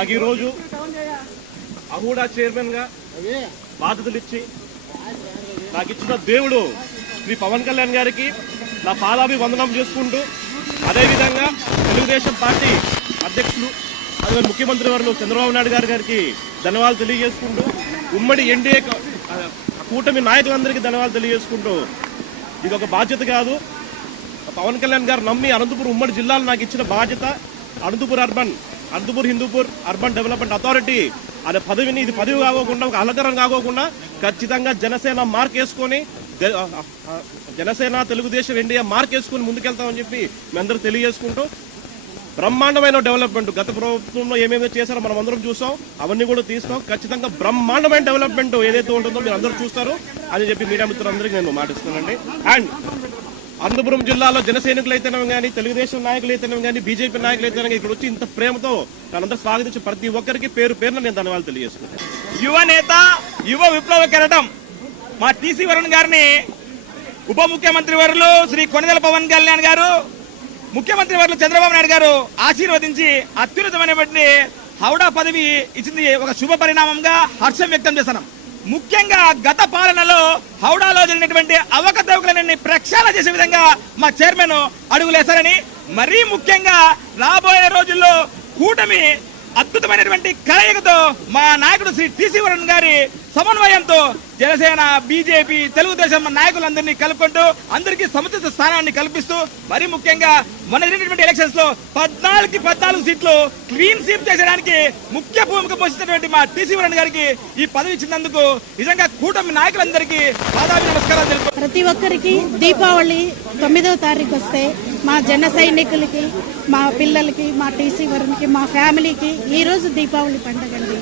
నాకు ఈరోజు అహూడా చైర్మన్ గా బాధ్యతలు ఇచ్చి నాకు ఇచ్చిన దేవుడు శ్రీ పవన్ కళ్యాణ్ గారికి నా పాదాభివందనం చేసుకుంటూ, అదేవిధంగా తెలుగుదేశం పార్టీ అధ్యక్షులు అదే ముఖ్యమంత్రి వారు చంద్రబాబు నాయుడు గారికి ధన్యవాదాలు తెలియజేసుకుంటూ, ఉమ్మడి ఎన్డీఏ కూటమి నాయకులందరికీ ధన్యవాదాలు తెలియజేసుకుంటూ, ఇది ఒక బాధ్యత కాదు, పవన్ కళ్యాణ్ గారు నమ్మి అనంతపురం ఉమ్మడి జిల్లాలో నాకు ఇచ్చిన బాధ్యత. Anantapur Hindupur urban development authority అనే పదవిని, ఇది పదవి కాకోకుండా ఒక అలంకరణ కాకోకుండా ఖచ్చితంగా జనసేన మార్క్ వేసుకొని, జనసేన తెలుగుదేశం ఎన్డీఏ మార్క్ వేసుకొని ముందుకెళ్తామని చెప్పి మీ అందరూ తెలియజేసుకుంటూ, బ్రహ్మాండమైన డెవలప్మెంట్ గత ప్రభుత్వంలో ఏమేమి చేశారో మనం అందరం చూసాం, అవన్నీ కూడా తీస్తాం. ఖచ్చితంగా బ్రహ్మాండమైన డెవలప్మెంట్ ఏదైతే ఉంటుందో మీరు అందరూ చూస్తారు అని చెప్పి మీడియా మిత్రులందరికీ నేను మాటిస్తున్నానండి. అండ్ అనంతపురం జిల్లాలో జన సైనికులు అయితేనే కానీ, తెలుగుదేశం నాయకులు అయితేనే కానీ, బీజేపీ నాయకులు అయితేనే ఇక్కడ వచ్చి ఇంత ప్రేమతో నన్నందరూ స్వాగతించి ప్రతి ఒక్కరికి పేరు పేరున నేను ధన్యవాదాలు తెలియజేసుకుంటాను. యువ నేత, యువ విప్లవ కెరటం మా టీసీ వరుణ్ గారిని ఉప ముఖ్యమంత్రి వర్యులు శ్రీ కొణిదెల పవన్ కళ్యాణ్ గారు, ముఖ్యమంత్రి వర్యులు చంద్రబాబు నాయుడు గారు ఆశీర్వదించి అత్యున్నతమైనటువంటి హౌడా పదవి ఇచ్చింది ఒక శుభ పరిణామంగా హర్షం వ్యక్తం చేస్తున్నాం. ముఖ్యంగా గత పాలనలో హౌడాలో జరిగినటువంటి అవకతవకలన్నీ ప్రక్షాళన చేసే విధంగా మా చైర్మన్ అడుగులేశారని, మరీ ముఖ్యంగా రాబోయే రోజుల్లో కూటమి అద్భుతమైనటువంటి కలయికతో మా నాయకుడు శ్రీ టీసీ వరుణ్ గారి సమన్వయంతో జనసేన, బీజేపీ, తెలుగుదేశం నాయకులందరినీ కలుపుకుంటూ అందరికీ సముచిత స్థానాన్ని కల్పిస్తూ, మరీ ముఖ్యంగా మన జరిగినటువంటి ఎలక్షన్స్ లో 14 సీట్లు క్లీన్ స్వీప్ చేసేయడానికి ముఖ్య భూమిక పోషించినటువంటి మా టీసీ వరుణ్ గారికి ఈ పదవి ఇచ్చినందుకు నిజంగా కూటమి నాయకులందరికీ పాదాభి నమస్కారాలు తెలుపు. ప్రతి ఒక్కరికి దీపావళి 9వ తారీఖు వస్తే మా జన సైనికులకి, మా పిల్లలకి, మా టీసీ వరుణ్కి, మా ఫ్యామిలీకి ఈ రోజు దీపావళి పండుగ అండి.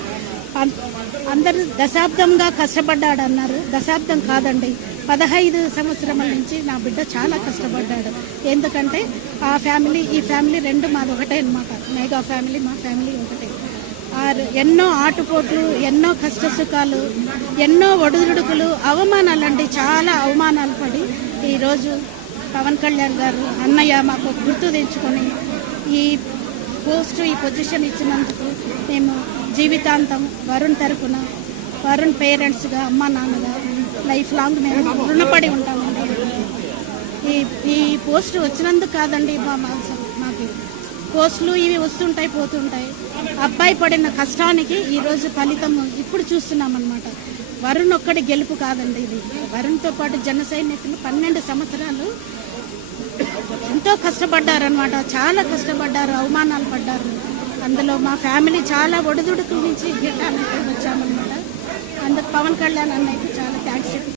అందరూ దశాబ్దంగా కష్టపడ్డాడన్నారు. దశాబ్దం కాదండి, 15 సంవత్సరాల నుంచి నా బిడ్డ చాలా కష్టపడ్డాడు. ఎందుకంటే ఆ ఫ్యామిలీ, ఈ ఫ్యామిలీ రెండు మాది ఒకటే అనమాట. మెగా ఫ్యామిలీ, మా ఫ్యామిలీ ఒకటే. ఎన్నో ఆటుపోట్లు, ఎన్నో కష్ట సుఖాలు, ఎన్నో ఒడిదుడుకులు, అవమానాలండి, చాలా అవమానాలు పడి ఈరోజు పవన్ కళ్యాణ్ గారు అన్నయ్య మాకు గుర్తు తెచ్చుకొని ఈ పోస్టు, ఈ పొజిషన్ ఇచ్చినందుకు మేము జీవితాంతం వరుణ్ తరఫున, వరుణ్ పేరెంట్స్గా, అమ్మ నాన్నగా లైఫ్ లాంగ్ మేము రుణపడి ఉంటామండి. ఈ పోస్టు వచ్చినందుకు కాదండి, మాకు పోస్టులు ఇవి వస్తుంటాయి, పోతుంటాయి. అబ్బాయి పడిన కష్టానికి ఈరోజు ఫలితం ఇప్పుడు చూస్తున్నామన్నమాట. వరుణ్ ఒక్కడి గెలుపు కాదండి ఇది. వరుణ్తో పాటు జన సైనికులు 12 సంవత్సరాలు ఎంతో కష్టపడ్డారనమాట. చాలా కష్టపడ్డారు, అవమానాలు పడ్డారు. అందులో మా ఫ్యామిలీ చాలా ఒడిదుడుకుల నుంచి గిట్టానికి వచ్చామన్నమాట. అందుకు పవన్ కళ్యాణ్ అన్నయ్యకి చాలా థ్యాంక్స్.